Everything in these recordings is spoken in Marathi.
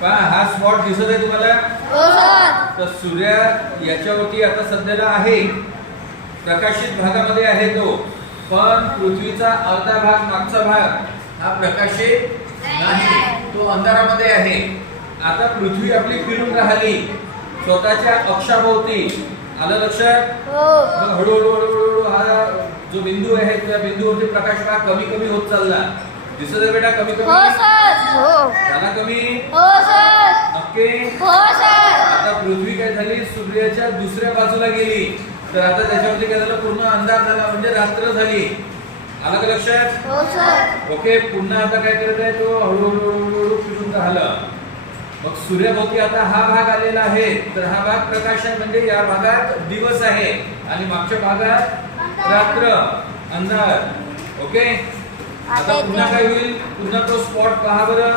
पहा हा स्पॉट दिसत आहे तुम्हाला? हो सर. तर सूर्य याच्यावरती आता सध्याला आहे, प्रकाशित भागामध्ये आहे तो, पण पृथ्वीचा अर्धा भाग, मागचा भाग हा प्रकाशित नाही, तो अंधारामध्ये आहे. आता पृथ्वी आपली फिरून राहिली स्वतःच्या अक्षाभोवती. आलं लक्षात? हो. हळूहळू हळूहळू हा जो बिंदू आहे त्या बिंदूवरती प्रकाश हा कमी कमी होत चालला. दिसत आहे बेटा? कमी कमी हो सर. हो. झाला कमी? हो सर. नक्की? हो सर. आता पृथ्वी काय झाली, सूर्याच्या दुसऱ्या बाजूला गेली, तर आता त्याच्यावरती काय झालं, पूर्ण अंधार झाला, म्हणजे रात्र झाली. आलं का लक्षात? हो सर. ओके. पुन्हा आता काय करत आहे तो, हळूहळू हळूहळू फिरून राहिला. मग सूर्याभोवती आता हा भाग आलेला आहे, तर हा भाग प्रकाश आहे, म्हणजे या भागात दिवस आहे आणि मागच्या भागात रात्र, अंधार. ओके. आता पुन्हा काय होईल, पुन्हा तो स्पॉट पहा बरं,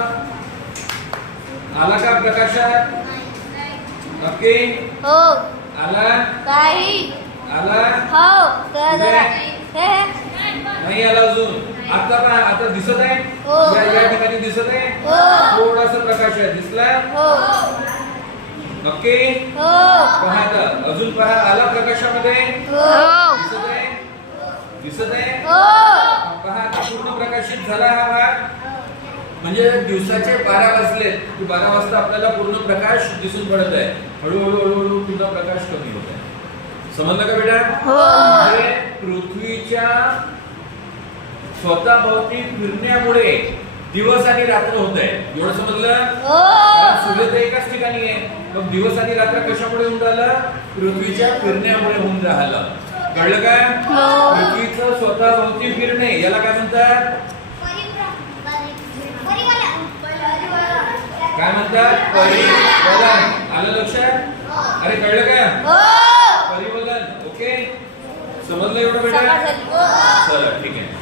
आला का प्रकाशात? ओके. हो. आला? काही. आला? हो. जरा हे नाही आला अजून. आता पहा, आता दिसत आहे? हो. या ठिकाणी दिसत आहे? हो. थोडासा प्रकाश आहे, दिसला? हो. नक्की? हो. पहा आता, अजून पहा, आला प्रकाशामध्ये? हो. दिसत आहे? दिसत आहे? हो. पहा आता पूर्ण प्रकाशित झाला हा भाग, म्हणजे दिवसाचे 12 वाजले की 12 वाजता आपल्याला पूर्ण प्रकाश दिसून पडत आहे. हळूहळू हळूहळू पुन्हा प्रकाश कमी होत आहे. समजलं का बेटा? हो. म्हणजे पृथ्वीच्या स्वतःभोवती फिरण्यामुळे दिवस आणि रात्र होत आहे. एवढं समजलं? हो. कारण सूर्य तर एकाच ठिकाणी आहे, मग दिवस आणि रात्र कशामुळे होऊन राहिलं? पृथ्वीच्या फिरण्यामुळे होऊन राहिलं. कळलं का? हो. पृथ्वीचं स्वतःभोवती फिरणे याला काय म्हणतात? काय म्हणतात? परिवलन. आलं लक्षात? अरे कळलं का? हो. परिवलन. ओके. समजलं एवढं बेटा? समजलं. चला ठीक आहे.